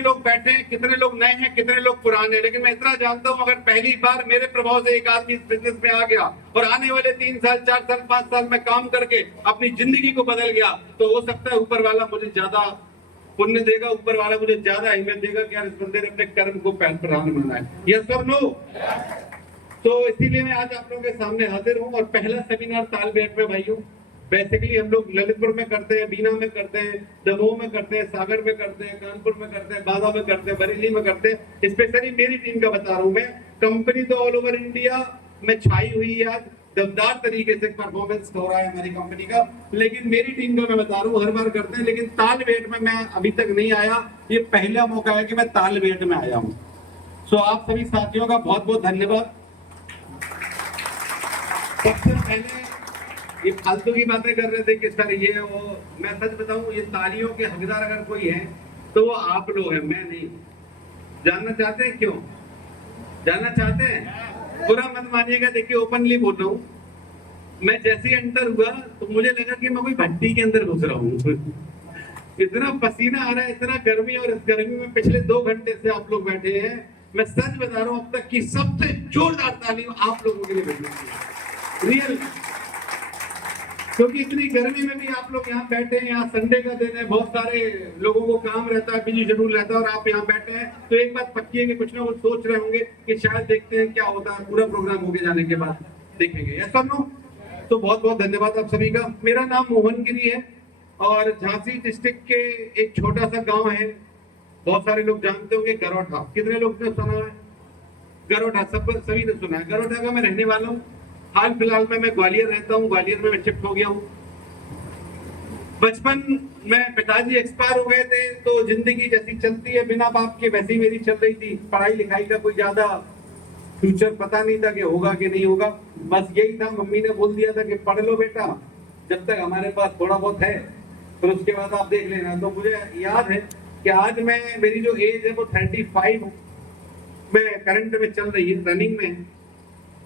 कितने लोग बैठे हैं, कितने लोग नए हैं, कितने लोग पुराने हैं, लेकिन मैं इतना जानता हूं, अगर पहली बार मेरे प्रभाव से एक आदमी इस बिजनेस में आ गया और आने वाले 3 साल 4 साल 5 साल में काम करके अपनी जिंदगी को बदल गया, तो हो सकता है ऊपर वाला मुझे ज्यादा पुण्य देगा, ऊपर वाला मुझे ज्यादा अहमियत देगा कि यार इस बंदे ने अपने कर्म को प्रधान बनाया। यस और नो? तो इसीलिए मैं आज आप लोगों के सामने हाजिर हूं। और पहला सेमिनार तालबेट में भाइयों, बेसिकली हम लोग ललितपुर में करते हैं, बीना में करते हैं, दमोह में करते हैं, सागर में करते हैं, कानपुर में करते हैं, बांदा में करते हैं, बरेली में करते हैं। स्पेशली मेरी टीम का बता रहा हूं मैं। कंपनी तो ऑल ओवर इंडिया में छाई हुई है, आज दमदार तरीके से परफॉर्मेंस हो रहा है हमारी कंपनी का, लेकिन मेरी टीम का मैं बता रहा हूँ हर बार करते हैं, लेकिन तालबेट में मैं अभी तक नहीं आया। ये पहला मौका है कि मैं तालबेट में आया हूँ। सो आप सभी साथियों का बहुत बहुत धन्यवाद। सबसे पहले ये फालतू की बातें कर रहे थे कि सर ये वो, मैं सच बताऊं, ये तालियों के हकदार अगर कोई है तो वो आप लोग हैं, मैं नहीं। जानना चाहते हैं क्यों? जानना चाहते हैं? बुरा मत मानिएगा, देखिए ओपनली बोल रहा हूँ, मैं जैसे ही एंटर हुआ तो मुझे लगा कि मैं कोई भट्टी के अंदर घुस रहा हूँ। इतना पसीना आ रहा है, इतना गर्मी, और इस गर्मी में पिछले 2 घंटे से आप लोग बैठे हैं। मैं सच बता रहा हूँ, अब तक की सबसे जोरदार ताली आप लोगों के लिए बजनी रियल, क्योंकि इतनी गर्मी में भी आप लोग यहाँ बैठे हैं। यहाँ संडे का दिन है, बहुत सारे लोगों को काम रहता है, बिजी शेड्यूल रहता है, और आप यहाँ बैठे हैं तो एक बात पक्की है कि कुछ ना कुछ सोच रहे होंगे कि शायद देखते हैं क्या होता है, पूरा प्रोग्राम होके जाने के बाद देखेंगे। यस और नो? तो बहुत बहुत धन्यवाद आप सभी का। मेरा नाम मोहन गिरी है और झांसी डिस्ट्रिक्ट के एक छोटा सा गाँव है, बहुत सारे लोग जानते होंगे, गरोठा। कितने लोग ने सुना है गरोठा? सभी ने सुना है। गरोठा का मैं रहने वाला हूँ। हाल फिलहाल में मैं ग्वालियर रहता हूँ, ग्वालियर में मैं शिफ्ट हो गया हूँ। बचपन में पिताजी एक्सपायर हो गए थे, तो जिंदगी जैसी चलती है बिना बाप के वैसी मेरी चल रही थी। पढ़ाई लिखाई का कोई ज्यादा फ्यूचर पता नहीं था कि होगा कि नहीं होगा, बस यही था, मम्मी ने बोल दिया था कि पढ़ लो बेटा, जब तक हमारे पास थोड़ा बहुत है, फिर उसके बाद आप देख लेना। तो मुझे याद है कि आज मैं, मेरी जो एज है वो 35 में करंट में चल रही है, रनिंग में।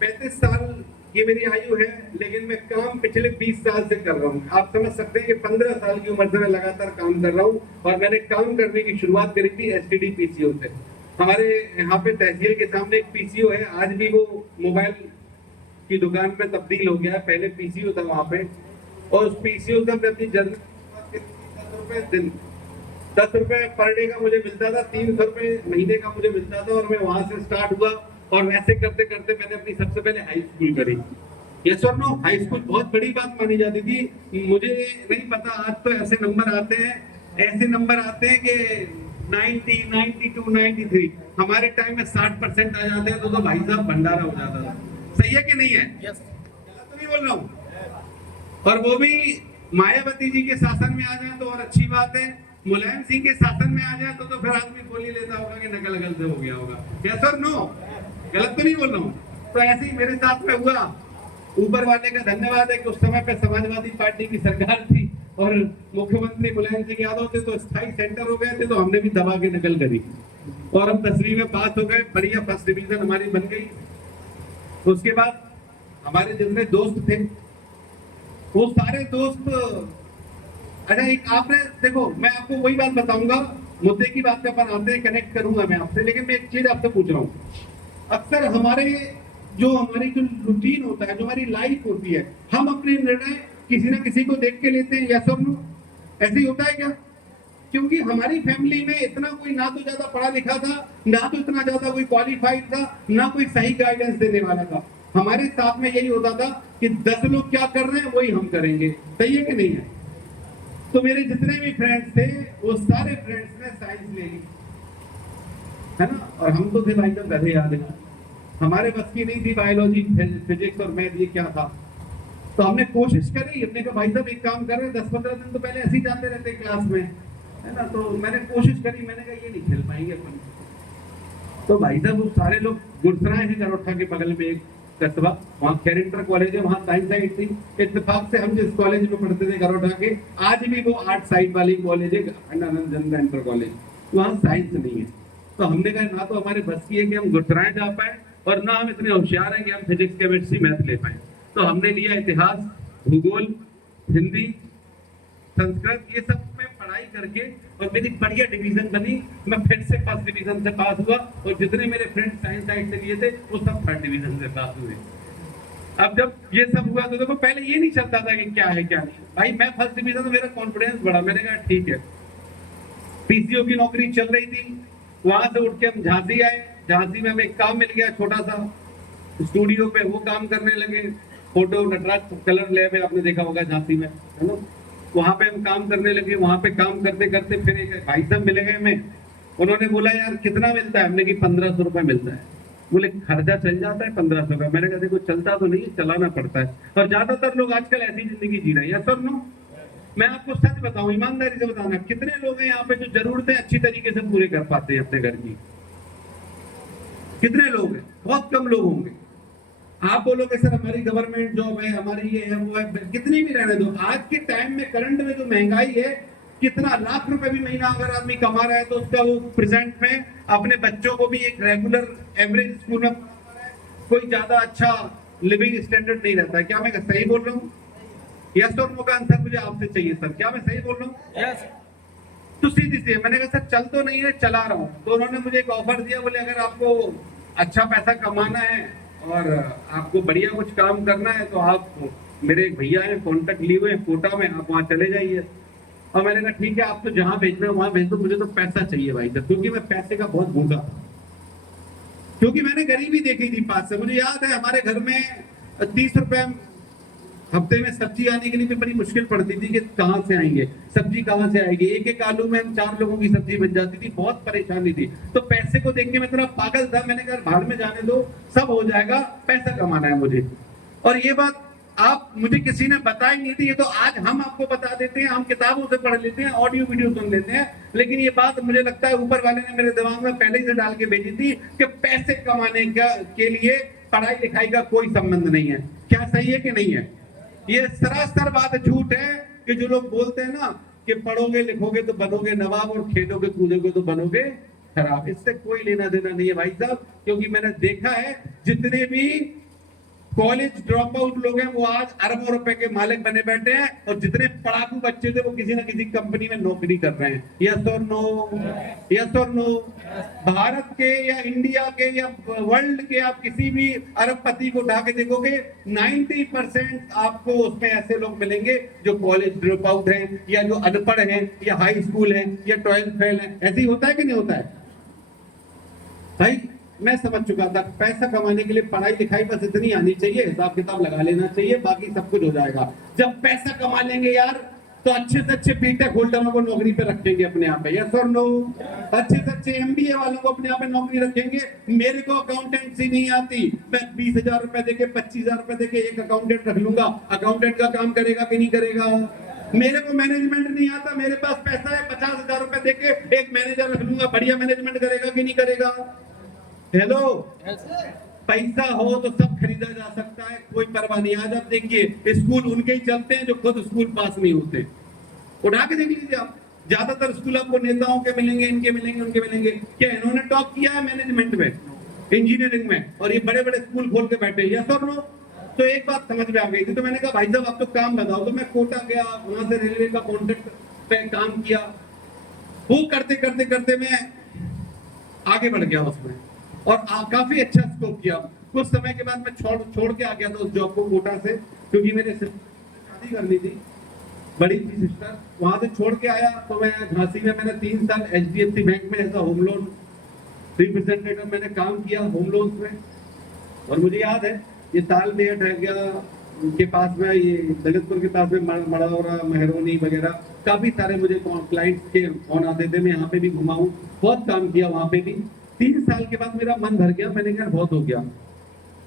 35 साल ये मेरी आयु है, लेकिन मैं काम पिछले 20 साल से कर रहा हूँ। आप समझ सकते हैं कि 15 साल की उम्र से मैं लगातार काम कर रहा हूँ, और मैंने काम करने की शुरुआत करी थी एसटीडी पीसीओ से। हमारे यहाँ पे तहसील के सामने एक पीसीओ है, आज भी वो मोबाइल की दुकान पे तब्दील हो गया है, पहले पीसीओ था वहाँ पे। और उस पीसीओ से हमने अपनी जर्नी 10 रुपए दिन, 10 रुपए पर डे का मुझे मिलता था, 300 रुपए महीने का मुझे मिलता था, और मैं वहां से स्टार्ट हुआ। और वैसे करते करते मैंने अपनी सबसे पहले हाई स्कूल करी। यस और नो? हाई स्कूल बहुत बड़ी बात मानी जाती थी। मुझे नहीं पता, आज तो ऐसे नंबर आते हैं, ऐसे नंबर आते हैं कि 90, 92, 93। हमारे टाइम में 60% आ जाते हैं तो भाई साहब भंडारा हो जाता था। सही है कि नहीं है? गलत तो नहीं बोल रहा हूँ? और वो भी मायावती जी के शासन में आ जाए तो और अच्छी बात है, मुलायम सिंह के शासन में आ जाए तो फिर आदमी बोल ही लेता होगा कि नकल अकल से हो गया होगा। यस और नो? गलत तो नहीं बोल रहा हूँ? तो ऐसे ही मेरे साथ में हुआ। ऊपर वाले का धन्यवाद है कि उस समय पे समाजवादी पार्टी की सरकार थी और मुख्यमंत्री मुलायम सिंह यादव थे, तो स्थायी सेंटर हो गए थे, तो हमने भी दबा के नकल करी और हम 10वीं में पास हो गए, बढ़िया फर्स्ट डिवीजन हमारी बन गई। उसके बाद हमारे जितने दोस्त थे वो सारे दोस्त, अच्छा एक आपने देखो, मैं आपको वही बात बताऊंगा, मुद्दे की बात पे अपन आते हैं, कनेक्ट करूंगा मैं आपसे, लेकिन मैं एक चीज आपसे पूछ रहा हूँ। अक्सर हमारी जो रूटीन होता है, जो हमारी लाइफ होती है, हम अपने निर्णय किसी ना किसी को देख के लेते हैं। यस और नो? ऐसे ही होता है क्या? क्योंकि हमारी फैमिली में इतना कोई ना तो ज्यादा पढ़ा लिखा था, ना तो इतना ज्यादा कोई क्वालिफाइड था, ना कोई सही गाइडेंस देने वाला था। हमारे साथ में यही होता था कि 10 लोग क्या कर रहे हैं वही हम करेंगे। सही है कि नहीं है? तो मेरे जितने भी फ्रेंड्स थे वो सारे फ्रेंड्स ने साइंस ले ली, है ना? और हम तो थे भाई साहब गधे, याद है, हमारे बस की नहीं थी बायोलॉजी, फिजिक्स और मैथ, ये क्या था। तो हमने कोशिश करी, अपने को भाई साहब एक काम कर रहे हैं, 10-15 दिन तो पहले ऐसे ही जाते रहते क्लास में, है ना? तो मैंने कोशिश करी, मैंने कहा ये नहीं खेल पाएंगे अपन। तो भाई साहब वो सारे लोग गुरसराय है, गरोठा के बगल में एक कस्बा, वहाँ कैरेंटर कॉलेज है, वहाँ साइंस साइड थी। इत्तेफाक से हम जिस कॉलेज में पढ़ते थे गरोठा के, आज भी वो आर्ट साइड वाली कॉलेज है, आनंद इंटर कॉलेज, वहाँ साइंस नहीं है। तो हमने कहा ना तो हमारे बस की है कि हम गुरसराय जा पाए, और ना हम इतने होशियार हैं कि हम फिजिक्स केमिस्ट्री मैथ ले पाए। तो हमने लिया इतिहास, भूगोल, हिंदी, संस्कृत, ये सब में पढ़ाई करके और मेरी बढ़िया डिवीजन बनी, मैं फिर से फर्स्ट डिवीजन से पास हुआ और जितने मेरे फ्रेंड साइंस साइड से लिए थे वो सब थर्ड डिवीजन से पास हुए। अब जब ये सब हुआ तो देखो पहले ये नहीं चलता था कि क्या है क्या नहीं, भाई मैं फर्स्ट डिवीजन तो मेरा कॉन्फिडेंस बढ़ा, मैंने कहा ठीक है। पीसीओ की नौकरी चल रही थी, वहां से उठ के हम झांसी आए, झांसी में हमें एक काम मिल गया छोटा सा स्टूडियो पे, वो काम करने लगे। फोटो नटराज कलर लैब है, आपने देखा होगा झांसी में, है ना, वहां पे हम काम करने लगे। वहां पे काम करते करते फिर एक भाई साहब मिले गए हमें, उन्होंने बोला यार कितना मिलता है, हमने कि 1500 रुपए मिलता है। बोले खर्चा चल जाता है 1500 का, मैंने कहा देखो चलता तो नहीं, चलाना पड़ता है, और ज्यादातर लोग आजकल ऐसी जिंदगी जी रहे हैं। सर नो, मैं आपको सच बताऊं, ईमानदारी से बताना, कितने लोग हैं यहाँ पे जो जरूरतें अच्छी तरीके से पूरे कर पाते हैं अपने घर की? कितने लोग हैं? बहुत कम लोग होंगे। आप बोलोगे सर हमारी गवर्नमेंट जॉब है, हमारी ये है वो है, कितनी भी रहने दो, आज के टाइम में करंट में जो महंगाई है, कितना लाख रुपए भी महीना अगर आदमी कमा रहा है तो उसका वो प्रेजेंट में अपने बच्चों को भी एक रेगुलर एवरेज स्कूल में कोई ज्यादा अच्छा लिविंग स्टैंडर्ड नहीं रहता है। क्या मैं सही बोल रहा हूँ? यस और नो का आंसर मुझे आपसे चाहिए सर, क्या मैं सही बोल रहा हूँ? यस। तो सीधी सी मैंने कहा सर चल तो नहीं है, चला रहा हूँ। तो उन्होंने मुझे एक ऑफर दिया, बोले अगर आपको अच्छा पैसा कमाना है और आपको बढ़िया कुछ काम करना है तो आप, मेरे एक भैया हैं कॉन्टेक्ट लिए हुए कोटा में, आप वहाँ चले जाइए। और मैंने कहा ठीक है, आप तो जहाँ भेजना है वहां भेज दो, मुझे तो पैसा चाहिए भाई सर, क्योंकि मैं पैसे का बहुत भूखा था, क्योंकि मैंने गरीबी देखी थी पास से। मुझे याद है हमारे घर में 30 रुपए हफ्ते में सब्जी आने के लिए भी बड़ी मुश्किल पड़ती थी कि कहाँ से आएंगे, सब्जी कहाँ से आएगी। एक एक आलू में हम 4 लोगों की सब्जी बन जाती थी, बहुत परेशानी थी। तो पैसे को देख के मैं इतना पागल था, मैंने कहा भाड़ में जाने दो, सब हो जाएगा, पैसा कमाना है मुझे। और ये बात आप मुझे किसी ने बताई नहीं थी, ये तो आज हम आपको बता देते हैं, हम किताबों से पढ़ लेते हैं, ऑडियो वीडियो सुन लेते हैं, लेकिन ये बात मुझे लगता है ऊपर वाले ने मेरे दिमाग में पहले ही से डाल के भेजी थी कि पैसे कमाने के लिए पढ़ाई लिखाई का कोई संबंध नहीं है। क्या सही है कि नहीं है? ये सरासर बात झूठ है कि जो लोग बोलते हैं ना कि पढ़ोगे लिखोगे तो बनोगे नवाब और खेलोगे कूदोगे तो बनोगे खराब, इससे कोई लेना देना नहीं है भाई साहब। क्योंकि मैंने देखा है जितने भी कॉलेज ड्रॉप आउट लोग हैं वो आज अरबों रुपए के मालिक बने बैठे हैं, और जितने पढ़ाकू बच्चे थे वो किसी ना किसी कंपनी में नौकरी कर रहे हैं। यस और नो? यस और नो? भारत के या इंडिया के या वर्ल्ड के आप किसी भी अरबपति को उठा के देखोगे, 90% आपको उसमें ऐसे लोग मिलेंगे जो कॉलेज ड्रॉप आउट हैं, या जो अनपढ़ हैं, या हाई स्कूल हैं, या 12th फेल हैं। ऐसे ही होता है कि नहीं होता है भाई? मैं समझ चुका था, पैसा कमाने के लिए पढ़ाई लिखाई बस इतनी आनी चाहिए, हिसाब किताब लगा लेना चाहिए, बाकी सब कुछ हो जाएगा। जब पैसा कमा लेंगे यार तो अच्छे से अच्छे बीटेक होल्डरों को नौकरी पे रखेंगे अपने यहाँ पे। यस और नो? अच्छे से अच्छे एमबीए वालों को अपने यहाँ पे नौकरी रखेंगे। मेरे को अकाउंटेंसी नहीं आती, मैं 20,000 रुपए देके 25,000 रुपए देके एक अकाउंटेंट रख लूंगा, अकाउंटेंट का काम करेगा कि नहीं करेगा? मेरे को मैनेजमेंट नहीं आता, मेरे पास पैसा है, 50,000 रुपए देके एक मैनेजर रख लूंगा, बढ़िया मैनेजमेंट करेगा कि नहीं करेगा? हेलो, पैसा हो तो सब खरीदा जा सकता है, कोई परवाह नहीं। आज आप देखिए स्कूल उनके ही चलते हैं जो खुद स्कूल पास नहीं होते। उठा के देख लीजिए आप, ज्यादातर स्कूल आपको नेताओं के मिलेंगे, इनके मिलेंगे, उनके मिलेंगे। क्या इन्होंने टॉप किया है मैनेजमेंट में, इंजीनियरिंग में, और ये बड़े बड़े स्कूल खोल के बैठे? यस और नो? तो एक बात समझ में आ गई थी, तो मैंने कहा भाई साहब आप तो काम बताओ। तो मैं कोटा गया, वहां से रेलवे का कॉन्ट्रैक्ट पे काम किया, वो करते करते करते मैं आगे बढ़ गया उसमें, और काफी अच्छा स्कोप किया। कुछ समय के बाद मैं छोड़ के आ गया था उस जॉब को कोटा से, क्योंकि मेरे शादी करनी थी, बड़ी थी सिस्टर, वहां से छोड़ के आया। तो मैं झांसी में मैंने 3 साल HDFC बैंक में as a home loan representative मैंने काम किया, होम लोन में। और मुझे याद है ये तालमेट है गया के पास में, ये दलितपुर के पास में मड़ौरा, मेहरोनी वगैरह, काफी सारे मुझे क्लाइंट्स के फोन आते थे। मैं यहाँ पे भी घुमा हूँ, बहुत काम किया वहां पे भी। 3 साल के बाद मेरा मन भर गया, मैंने कहा बहुत हो गया,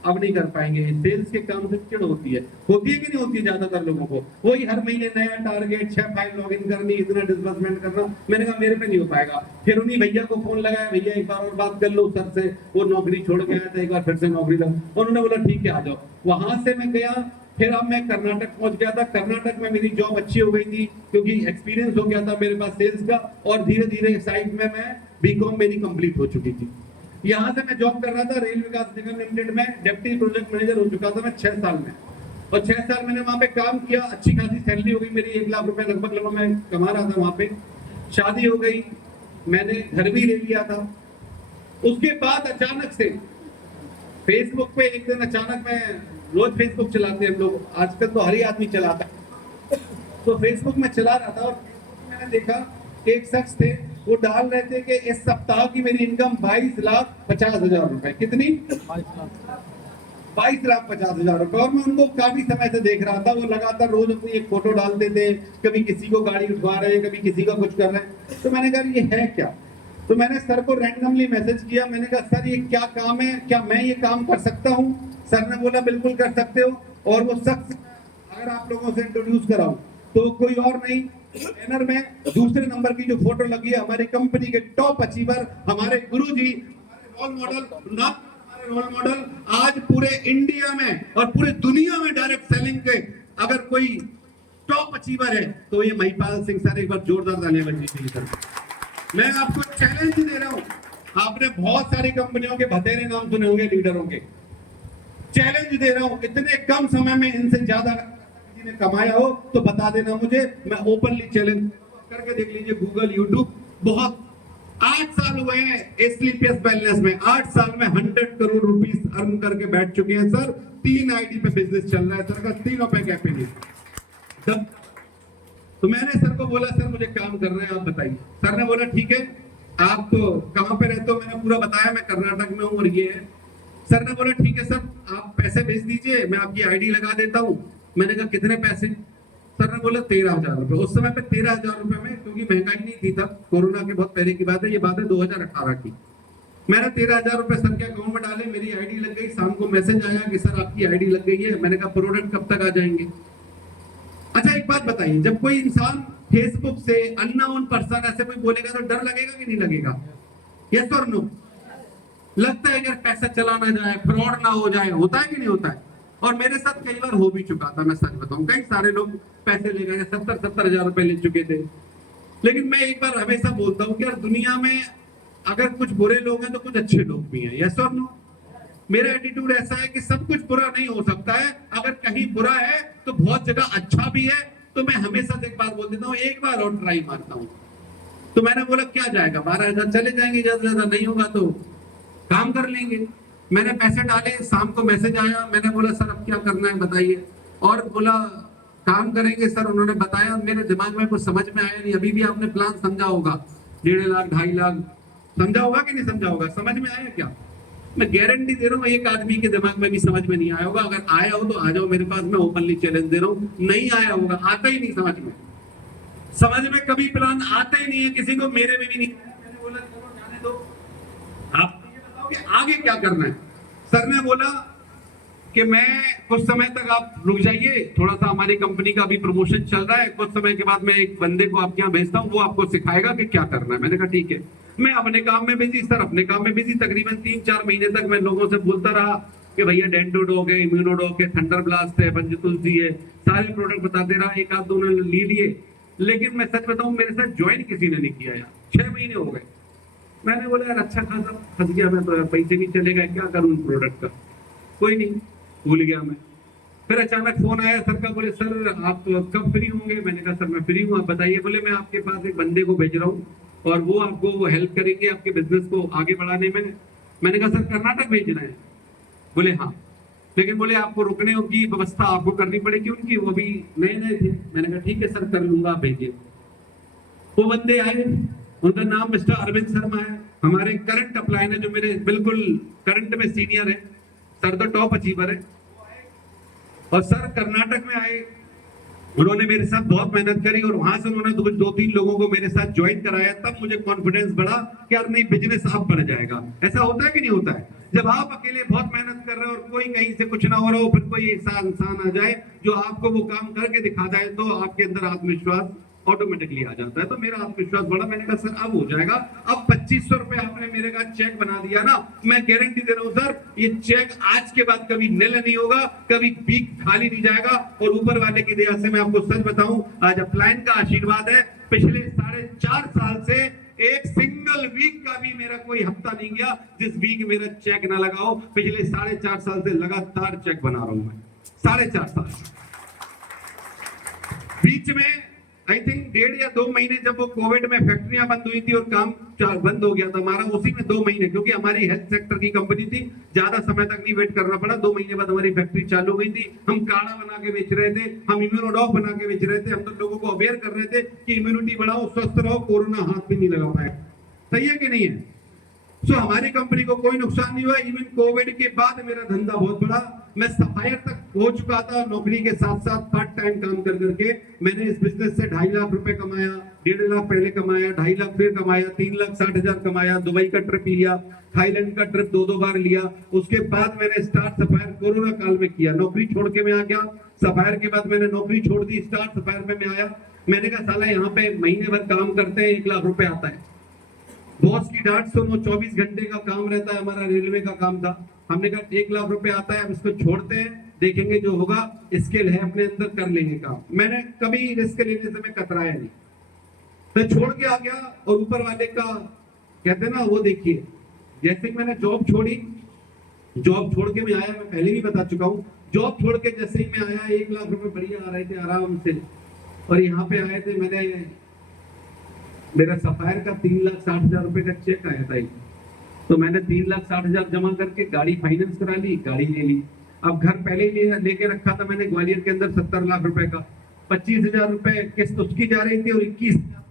अब नहीं कर पाएंगे। सेल्स के काम से चिड़ होती है कि नहीं होती है ज्यादातर लोगों को? वही हर महीने नया टारगेट, 6 फाइल लॉग इन करनी, इतना डिसबर्समेंट करना। मैंने कहा मेरे पे नहीं हो पाएगा। फिर उन्हीं भैया को फोन लगाया, भैया एक बार और बात कर लो सर से, वो नौकरी छोड़ के आया था, एक बार फिर से नौकरी लगा। उन्होंने बोला ठीक है आ जाओ। वहां से मैं गया, फिर अब मैं कर्नाटक पहुंच गया था। कर्नाटक में मेरी जॉब अच्छी हो गई थी, क्योंकि एक्सपीरियंस हो गया था मेरे पास सेल्स का, और धीरे धीरे साइड में मैं बीकॉम मेरी कंप्लीट हो चुकी थी। यहाँ से मैं जॉब कर रहा था रेल विकास निगम लिमिटेड में, डिप्टी प्रोजेक्ट मैनेजर हो चुका था मैं 6 साल में। और 6 साल मैंने वहां पे काम किया, अच्छी खासी सैलरी हो गई मेरी, 1 लाख रुपए लगभग मैं कमा रहा था वहां पे। शादी हो गई, मैंने घर भी ले लिया था। उसके बाद अचानक से फेसबुक पे एक दिन अचानक, मैं रोज फेसबुक चलाते हैं हम लोग, आजकल तो हर ही आदमी चलाता है, तो फेसबुक में चला रहा था और मैंने देखा एक शख्स थे, वो डाल रहे थे कि इस सप्ताह की मेरी इनकम 22,50,000 रुपए। कितनी? 22,50,000 रुपए। और मैं उनको काफी समय से देख रहा था, वो लगातार रोज अपनी एक फोटो डालते थे, कभी किसी को गाड़ी उठवा रहे हैं, कभी किसी का कुछ कर रहे हैं। तो मैंने कहा ये है क्या? तो मैंने सर को रैंडमली मैसेज किया, मैंने कहा सर ये क्या काम है, क्या मैं ये काम कर सकता हूँ? सर ने बोला बिल्कुल कर सकते हो। और वो शख्स अगर आप लोगों से इंट्रोड्यूस कराऊं तो कोई और नहीं, बैनर में दूसरे नंबर की जो फोटो लगी है, हमारी कंपनी के टॉप अचीवर, हमारे गुरुजी, हमारे रोल मॉडल आज पूरे इंडिया में और पूरे दुनिया में डायरेक्ट सेलिंग के अगर कोई टॉप अचीवर है तो ये महिपाल सिंह सर। एक बार जोरदार तालियां बजनी चाहिए सर। मैं आपको चैलेंज दे रहा हूं, आपने बहुत सारी कंपनियों के भतेरे नाम सुने होंगे लीडरों के। चैलेंज दे रहा हूं, इतने कम समय में इनसे ज्यादा किसी ने कमाया हो तो बता देना मुझे, मैं ओपनली चैलेंज करके देख लीजिए, गूगल, यूट्यूब। बहुत 8 साल हुए हैं स्लीपियस वेलनेस में, 8 साल में 100 करोड़ रुपीस अर्न करके बैठ चुके हैं सर। 3 आईडी पे बिजनेस चल रहा है सर का, तीनों पे कैपिटल। तो मैंने सर को बोला सर मुझे काम करना है, आप बताइए। सर ने बोला ठीक है, आप तो कहाँ पे रहते हो? मैंने पूरा बताया, मैं कर्नाटक में हूँ और ये है। सर ने बोला ठीक है सर, आप पैसे भेज दीजिए, मैं आपकी आईडी लगा देता हूँ। मैंने कहा कितने पैसे? सर ने बोला 13,000 रुपए। उस समय पे 13,000 रुपए में, क्योंकि महंगाई नहीं थी तब, कोरोना के बहुत पहले की बात है, ये बात है 2018 की। मैंने 13,000 रुपए सर के अकाउंट में डाले, मेरी आईडी लग गई। शाम को मैसेज आया कि सर आपकी आईडी लग गई है। मैंने कहा प्रोडक्ट कब तक आ जाएंगे? अच्छा एक बात बताइए, जब कोई इंसान फेसबुक से अननोन पर्सन ऐसे कोई बोलेगा तो डर लगेगा कि नहीं लगेगा? यस और नो? लगता है कि पैसा चला ना जाए, फ्रॉड ना हो जाए, होता है कि नहीं होता है? और मेरे साथ कई बार हो भी चुका था, मैं सच बताऊं। कई सारे लोग पैसे ले गए, 70,000 रुपए ले चुके थे। लेकिन मैं एक बार हमेशा बोलता हूँ कि यार दुनिया में अगर कुछ बुरे लोग हैं तो कुछ अच्छे लोग भी हैं। यस और नो? मेरा एटीट्यूड ऐसा है कि सब कुछ बुरा नहीं हो सकता है, अगर कहीं बुरा है तो बहुत जगह अच्छा भी है। तो मैं हमेशा से एक बार बोल देता हूँ, एक बार और ट्राई मारता हूँ। तो मैंने बोला क्या जाएगा, 12,000 चले जाएंगे, ज्यादा ज्यादा नहीं होगा तो काम कर लेंगे। मैंने पैसे डाले, शाम को मैसेज आया, मैंने बोला सर अब क्या करना है बताइए। और बोला काम करेंगे सर। उन्होंने बताया, मेरे दिमाग में कुछ समझ में आया नहीं। अभी भी आपने प्लान समझा होगा, 1.5 लाख 2.5 लाख समझा होगा कि नहीं समझा होगा? समझ में आया क्या? मैं गारंटी दे रहा हूँ एक आदमी के दिमाग में भी समझ में नहीं आया होगा। अगर आया हो तो आ जाओ मेरे पास, मैं ओपनली चैलेंज दे रहा हूँ। नहीं आया होगा, आता ही नहीं समझ में। समझ में कभी प्लान आता ही नहीं है किसी को, मेरे में भी नहीं। मैंने बोला चलो जाने दो, आप ये बताओ कि आगे क्या करना है। सर ने बोला कि मैं कुछ समय तक आप रुक जाइए, थोड़ा सा हमारी कंपनी का अभी प्रमोशन चल रहा है, कुछ समय के बाद मैं एक बंदे को आपके यहाँ भेजता हूँ, वो आपको सिखाएगा कि क्या करना है। मैंने कहा ठीक है। मैं अपने काम में बिजी, सर अपने काम में बिजी। तकरीबन 3-4 महीने तक मैं लोगों से बोलता रहा कि भैया डेंटोडॉग है, इम्यूनोडॉग है, थंडर ब्लास्ट है, पंचतुलसी है, सारे प्रोडक्ट बताते रहा। एक आध दो ने ले लिए, लेकिन मैं सच बताऊं मेरे साथ ज्वाइन किसी ने नहीं किया यार। 6 महीने हो गए। मैंने बोला यार अच्छा खासा फंस गया मैं, तो पैसे नहीं चलेगा, क्या करूं प्रोडक्ट का। कोई नहीं, भूल गया मैं। फिर अचानक फोन आया सर का, बोले सर आप कब फ्री होंगे? मैंने कहा सर मैं फ्री हूँ, आप बताइए। बोले मैं आपके पास एक बंदे को भेज रहा हूँ और वो आपको हेल्प करेंगे आपके बिजनेस को आगे बढ़ाने में। मैंने कहा सर कर्नाटक भेजना है? बोले हाँ। लेकिन बोले आपको रुकने की व्यवस्था आपको करनी पड़ेगी उनकी, वो भी नए नए थे। मैंने कहा ठीक है सर कर लूंगा, आप भेजिए। वो बंदे आए, उनका नाम मिस्टर अरविंद शर्मा है, हमारे करंट अपलाइन है, जो मेरे बिल्कुल करंट में सीनियर है। सर तो टॉप अचीवर है। और सर कर्नाटक में आए, उन्होंने मेरे साथ बहुत मेहनत करी और वहां से उन्होंने 2-3 लोगों को मेरे साथ ज्वाइन कराया। तब मुझे कॉन्फिडेंस बढ़ा कि यार नहीं, बिजनेस अब बढ़ जाएगा। ऐसा होता है कि नहीं होता है? जब आप अकेले बहुत मेहनत कर रहे हो और कोई कहीं से कुछ ना हो रहा हो, फिर कोई ऐसा इंसान आ जाए जो आपको वो काम करके दिखाता है, तो आपके अंदर आत्मविश्वास ऑटोमेटिकली आ जाता है। तो मेरा आत्मविश्वास बढ़ा। मैंने कहा सर अब हो जाएगा। अब 2500 रुपए आपने मेरे का चेक बना दिया ना, मैं गारंटी दे रहा हूं सर, ये चेक आज के बाद कभी नील नहीं होगा, कभी बीक खाली नहीं जाएगा। और ऊपर वाले की दया से मैं आपको सच बताऊं, आज अपलाइन का आशीर्वाद है, पिछले 4.5 साल से एक सिंगल वीक का भी मेरा कोई हफ्ता नहीं गया जिस वीक मेरा चेक ना लगाओ। पिछले 4.5 साल से लगातार चेक बना रहा हूं मैं, 4.5 साल। बीच में आई थिंक 1.5 या 2 महीने जब वो कोविड में फैक्ट्रियां बंद हुई थी और काम बंद हो गया था हमारा, उसी में 2 महीने, क्योंकि हमारी हेल्थ सेक्टर की कंपनी थी, ज्यादा समय तक नहीं वेट करना पड़ा। 2 महीने बाद हमारी फैक्ट्री चालू हो गई थी। हम काढ़ा बना के बेच रहे थे, हम इम्यूनोडॉप बना के बेच रहे थे, हम तो लोगों को अवेयर कर रहे थे कि इम्यूनिटी बढ़ाओ, स्वस्थ रहो, कोरोना हाथ भी नहीं लगा पाए। सही है कि नहीं है? हमारी कंपनी को कोई नुकसान नहीं हुआ। इवन कोविड के बाद मेरा धंधा बहुत बड़ा, मैं सफायर तक हो चुका था। नौकरी के साथ साथ पार्ट टाइम काम कर करके मैंने इस बिजनेस से 2.5 लाख रुपए कमाया, 1.5 लाख पहले कमाया, 2.5 लाख फिर कमाया, 3,60,000 कमाया, दुबई का ट्रिप लिया, थाईलैंड का ट्रिप 2-2 बार लिया। उसके बाद मैंने स्टार्ट सफायर कोरोना काल में किया, नौकरी छोड़ के मैं आ गया। सफायर के बाद मैंने नौकरी छोड़ दी, स्टार्ट सफायर में मैं आया। मैंने कहा साला यहाँ पे महीने भर काम करते हैं, 1 लाख रुपए आता है, बॉस की डांट सुनो, 24 घंटे का काम रहता है, हमारा रेलवे का काम था। हमने कहा 1 लाख रुपए आता है, हम इसको छोड़ते हैं, देखेंगे जो होगा, स्किल है अपने अंदर, कर लेंगे काम। मैंने कभी रिस्क लेने से मैं कतराया नहीं, मैं छोड़ के आ गया। और ऊपर वाले का कहते ना, वो देखिए, जैसे मैंने जॉब छोड़ी, जॉब छोड़ के मैं आया, मैं पहले भी बता चुका हूँ, जॉब छोड़ के जैसे ही मैं आया 1 लाख रुपए बढ़िया आ रहे थे आराम से, और यहाँ पे आए थे, मेरा सफायर का 3,60,000 रुपए का चेक आया था। तो मैंने 3,60,000 जमा करके गाड़ी फाइनेंस करा ली, गाड़ी ले ली। अब घर पहले ही लेके रखा था मैंने ग्वालियर के अंदर 70 लाख रुपए का, 25,000 रुपए किस्त उसकी जा रही थी और 21,000